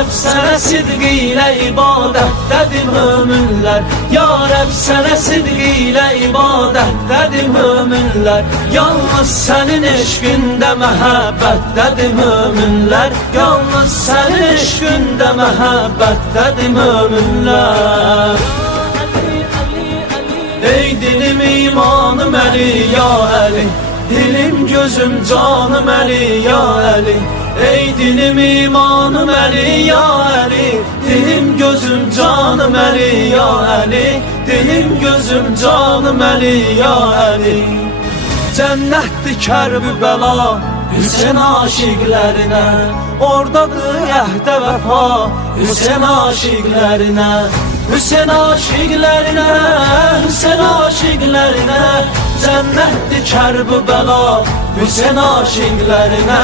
Rəbb sənə sidq ilə ibadətdədir möminlər. Ya Rəbb sənə sidq ilə ibadətdədir möminlər. Yalnız sənin eşqində məhəbbətdədir möminlər. Yalnız sənin eşqində məhəbbətdədir möminlər. Ey dilim imanım Əli ya Əli, dilim gözüm canım Əli ya Əli. Ey dilim imanım Əli ya Əli, dilim gözüm canım Əli ya Əli. Dilim gözüm canım Əli ya Əli. Cənnətdir Kərbəla Hüseyn aşiqlərinə, ordadır əhdə vəfa Hüseyn aşiqlərinə. Hüseyn aşiqlərinə, Hüseyn aşiqlərinə, cənnətdir Kərbəla Hüseyn aşiqlərinə.